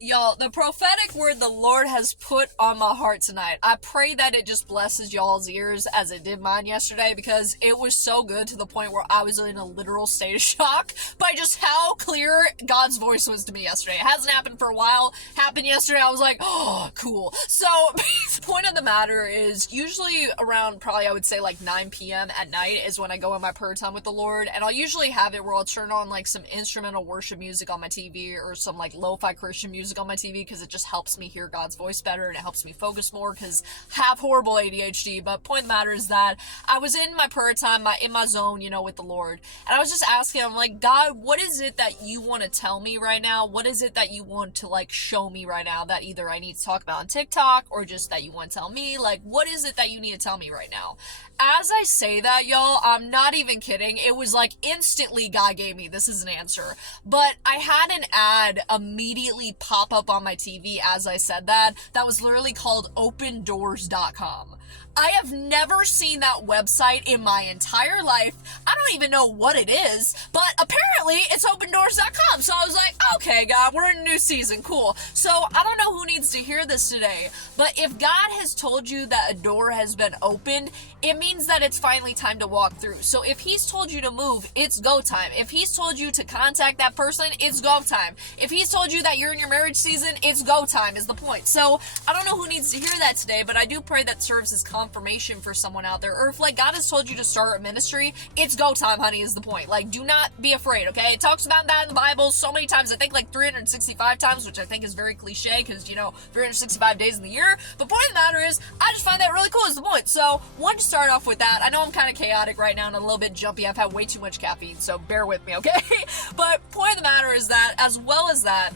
Y'all, the prophetic word the Lord has put on my heart tonight, I pray that it just blesses y'all's ears as it did mine yesterday, because it was so good to the point where I was in a literal state of shock by just how clear God's voice was to me yesterday. It hasn't happened for a while. Happened yesterday. I was like, oh, cool. So, the point of the matter is, usually around probably I would say like 9 p.m. at night is when I go in my prayer time with the Lord, and I'll usually have it where I'll turn on like some instrumental worship music on my TV or some like lo-fi Christian music on my TV, because it just helps me hear God's voice better and it helps me focus more, because I have horrible ADHD. But point of the matter is that I was in my prayer time, in my zone, with the Lord, and I was just asking him, like, God, what is it that you want to tell me right now? What is it that you want to like show me right now that either I need to talk about on TikTok or just that you want to tell me? Like, what is it that you need to tell me right now? As I say that, y'all, I'm not even kidding. It was like instantly God gave me, this is an answer. But I had an ad immediately pop up on my TV as I said that was literally called opendoors.com. I have never seen that website in my entire life. I don't even know what it is, but apparently it's opendoors.com. So I was like, okay, God, we're in a new season. Cool. So I don't know who needs to hear this today, but if God has told you that a door has been opened, it means that it's finally time to walk through. So if he's told you to move, it's go time. If he's told you to contact that person, it's go time. If he's told you that you're in your marriage season, it's go time is the point. So I don't know who needs to hear that today, but I do pray that serves as confirmation for someone out there. Or if like God has told you to start a ministry, it's go time, honey, is the point. Like, do not be afraid, okay? It talks about that in the Bible so many times. I think like 365 times, which I think is very cliche because, 365 days in the year. But point of the matter is, I just find that really cool is the point. So, one to start off with that. I know I'm kind of chaotic right now and a little bit jumpy. I've had way too much caffeine, so bear with me, okay? But point of the matter is that, as well as that,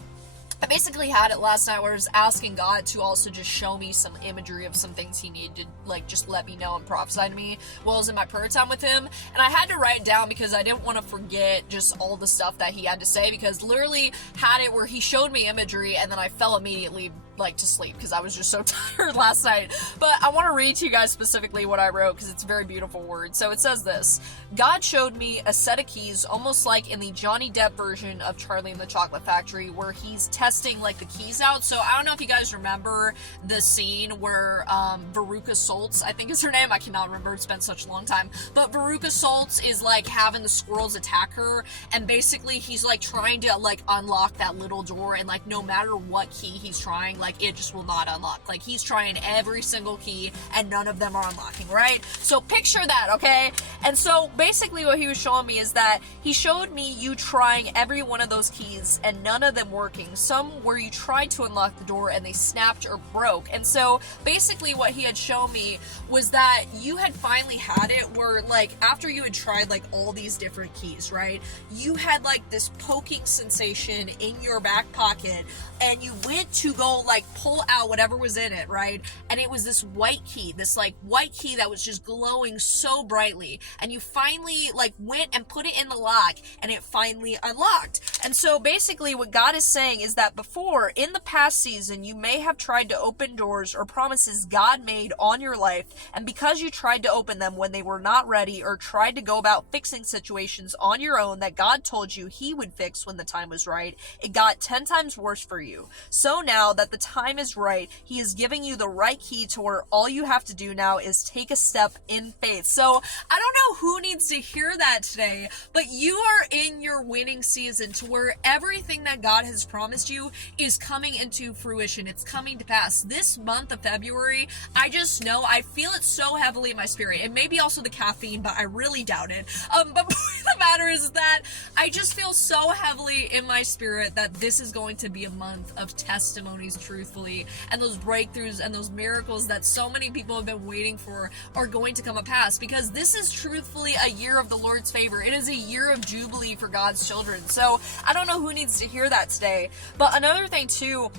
I basically had it last night where I was asking God to also just show me some imagery of some things he needed to, like, just let me know and prophesy to me while I was in my prayer time with him. And I had to write it down because I didn't want to forget just all the stuff that he had to say, because literally had it where he showed me imagery and then I fell immediately to sleep because I was just so tired last night. But I want to read to you guys specifically what I wrote because it's a very beautiful word. So it says this: God showed me a set of keys, almost like in the Johnny Depp version of Charlie and the Chocolate Factory, where he's testing like the keys out. So I don't know if you guys remember the scene where Veruca Salt, I think is her name, I cannot remember, it's been such a long time, but Veruca Salt is like having the squirrels attack her, and basically he's like trying to like unlock that little door, and like no matter what key he's trying, like it just will not unlock. Like he's trying every single key and none of them are unlocking, right? So picture that, okay? And so basically what he was showing me is that he showed me you trying every one of those keys and none of them working. Some where you tried to unlock the door and they snapped or broke. And so basically what he had shown me was that you had finally had it where like after you had tried like all these different keys, right? You had like this poking sensation in your back pocket and you went to go like pull out whatever was in it, right? And it was this white key that was just glowing so brightly, and you finally like went and put it in the lock and it finally unlocked. And so basically what God is saying is that before, in the past season, you may have tried to open doors or promises God made on your life, and because you tried to open them when they were not ready or tried to go about fixing situations on your own that God told you he would fix when the time was right, it got 10 times worse for you. So now that the time is right, he is giving you the right key to where all you have to do now is take a step in faith. So I don't know who needs to hear that today, but you are in your winning season to where everything that God has promised you is coming into fruition. It's coming to pass. This month of February, I just know, I feel it so heavily in my spirit. It may be also the caffeine, but I really doubt it. But the matter is that I just feel so heavily in my spirit that this is going to be a month of testimonies, truthfully, and those breakthroughs and those miracles that so many people have been waiting for are going to come to pass, because this is truthfully a year of the Lord's favor. It is a year of jubilee for God's children. So I don't know who needs to hear that today, but another thing too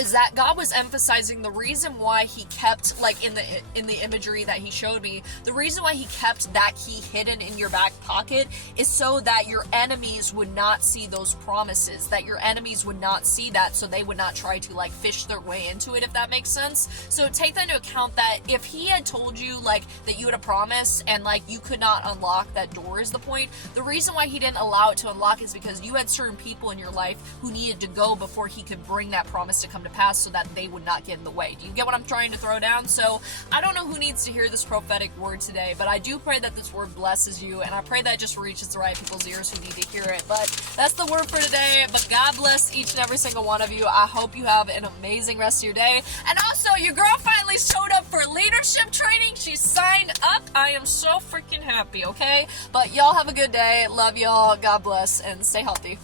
is that God was emphasizing the reason why he kept, like in the imagery that he showed me, the reason why he kept that key hidden in your back pocket is so that your enemies would not see those promises, that your enemies would not see that, so they would not try to like fish their way into it, if that makes sense. So take that into account, that if he had told you like that you had a promise and like you could not unlock that door is the point, the reason why he didn't allow it to unlock is because you had certain people in your life who needed to go before he could bring that promise to come to pass, so that they would not get in the way. Do you get what I'm trying to throw down? So I don't know who needs to hear this prophetic word today, but I do pray that this word blesses you, and I pray that it just reaches the right people's ears who need to hear it. But that's the word for today. But God bless each and every single one of you. I hope you have an amazing rest of your day. And also, your girl finally showed up for leadership training. She signed up. I am so freaking happy, okay? But y'all have a good day. Love y'all. God bless, and stay healthy.